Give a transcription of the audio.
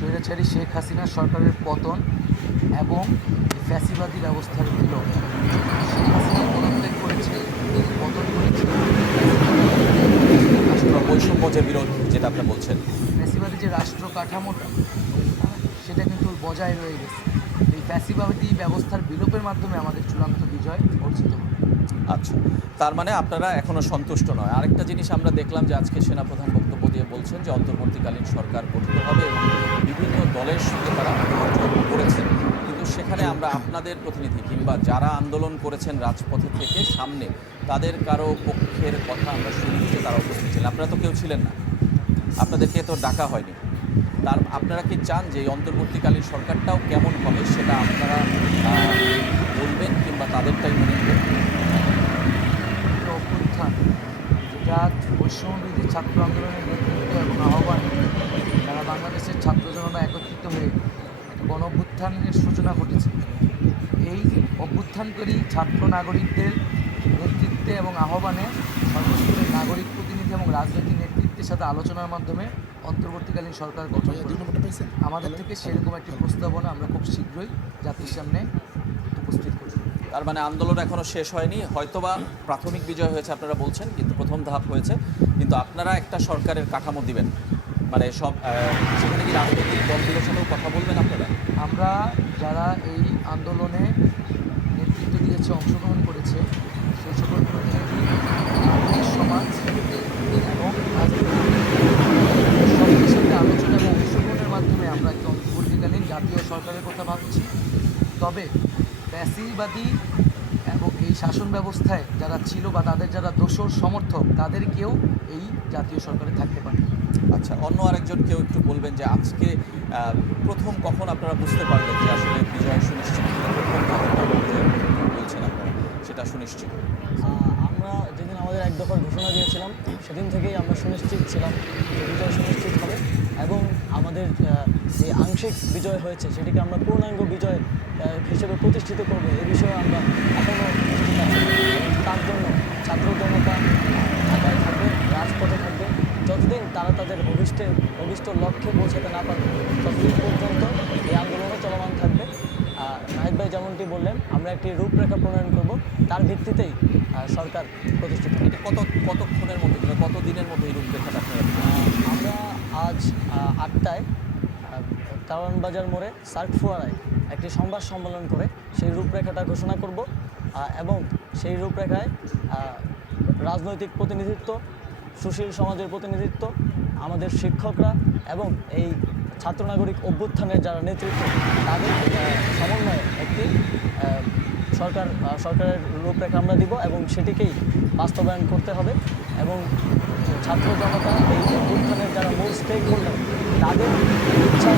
স্বৈরাচারী শেখ হাসিনা সরকারের পতন এবং ফ্যাসিবাদী ব্যবস্থার বিলোপ শেখ হাসিনা পদত্যাগ করেছে পতন করেছে। বৈষম্য যে বিরোধ যেটা আপনি বলছেন। ফ্যাসিবাদী যে রাষ্ট্র কাঠামোটা সেটা কিন্তু বজায় রয়ে গেছে। এই ফ্যাসিবাদী ব্যবস্থার বিলোপের মাধ্যমে আমাদের চূড়ান্ত বিজয় অর্জিত আচ্ছা তার মানে আপনারা এখনও সন্তুষ্ট নয়। আরেকটা জিনিস আমরা দেখলাম যে আজকে সেনাপ্রধান দিয়ে বলছেন যে অন্তর্বর্তীকালীন সরকার গঠিত হবে এবং বিভিন্ন দলের সঙ্গে তারা বৈঠক করেছেন। কিন্তু সেখানে আমরা আপনাদের প্রতিনিধি কিংবা যারা আন্দোলন করেছেন রাজপথে থেকে সামনে, তাদের কারও পক্ষের কথা আমরা শুনি যে তারা উপস্থিত ছিলেন। আপনারা তো কেউ ছিলেন না। আপনাদেরকে তো ডাকা হয়নি। তার আপনারা কি চান যে অন্তর্বর্তীকালীন সরকারটাও কেমন হবে সেটা আপনারা বলবেন কিংবা তাদেরটাই মেনে নেবেন অভ্যুত্থান। যেটা বৈষম্যবিধি ছাত্র আন্দোলনের নেতৃত্ব এবং আহ্বান যারা বাংলাদেশের ছাত্র জনতা হয়ে গণ অভ্যুত্থানের সূচনা ঘটেছে। এই অভ্যুত্থানকারী ছাত্র নাগরিকদের নেতৃত্বে এবং আহ্বানে সর্বস্তরের নাগরিক প্রতিনিধি এবং রাজনৈতিক নেতৃত্বের সাথে আলোচনার মাধ্যমে অন্তর্বর্তীকালীন সরকার গঠন আমাদের থেকে সেরকম একটি প্রস্তাবনা আমরা খুব শীঘ্রই জাতির সামনে উপস্থিত করব। তার মানে আন্দোলন এখনও শেষ হয়নি। হয়তোবা প্রাথমিক বিজয় হয়েছে আপনারা বলছেন কিন্তু প্রথম ধাপ হয়েছে। কিন্তু আপনারা একটা সরকারের কাঠামো দিবেন। মানে সব সেখানে কি রাজনৈতিক দলগুলোর সাথেও কথা বলবেন আপনারা? আমরা যারা এই আন্দোলনে নেতৃত্ব দিয়েছে, অংশগ্রহণ করেছে, সেই সকল সমাজ এবং আলোচনা মাধ্যমে আমরা জাতীয় সরকারের কথা ভাবছি। তবে প্যাসিবাদী এবং এই শাসন ব্যবস্থায় যারা ছিল বা তাদের যারা দোষর সমর্থক, তাদেরকেও এই জাতীয় সরকারে থাকতে পারে। আচ্ছা অন্য আরেকজন কেউ একটু বলবেন যে আজকে প্রথম কখন আপনারা বুঝতে পারলেন যে আসলে বিজয় সুনিশ্চিত বলছেন আপনারা? সেটা সুনিশ্চিত। আমরা যেদিন আমাদের এক দফার ঘোষণা দিয়েছিলাম, সেদিন থেকেই আমরা সুনিশ্চিত ছিলাম যে বিজয় সুনিশ্চিত হবে এবং আমাদের যে আংশিক বিজয় হয়েছে, সেটিকে আমরা পূর্ণাঙ্গ বিজয় হিসেবে প্রতিষ্ঠিত করব, এ বিষয়ে আমরা এখনও নিশ্চিত আছি এবং তার জন্য ছাত্র জনতা ঢাকায় থাকবে রাজপথে থাকবে যতদিন তারা তাদের অভিষ্টে অভিষ্ট লক্ষ্যে পৌঁছাতে না পারবে ততদিন পর্যন্ত এই আন্দোলনও চলমান থাকবে। নাহিদ ভাই যেমনটি বললেন আমরা একটি রূপরেখা প্রণয়ন করব। তার ভিত্তিতেই সরকার প্রতিষ্ঠিত হবে। কত কতক্ষণের মধ্যে কত দিনের মধ্যে এই রূপরেখাটা আমরা আজ আটটায় কারওয়ান বাজার মোড়ে সার্ক ফোয়ারায় একটি সংবাদ সম্মেলন করে সেই রূপরেখাটা ঘোষণা করব। এবং সেই রূপরেখায় রাজনৈতিক প্রতিনিধিত্ব সুশীল সমাজের প্রতিনিধিত্ব, আমাদের শিক্ষকরা এবং এই ছাত্র নাগরিক অভ্যুত্থানের যারা নেতৃত্ব, তাদের সমন্বয়ে একটি সরকার সরকারের রূপরেখা আমরা দিব এবং সেটিকেই বাস্তবায়ন করতে হবে এবং ছাত্র জনতা এই অভ্যুত্থানের যারা মূল স্টেক হোল্ডার তাদের ইচ্ছা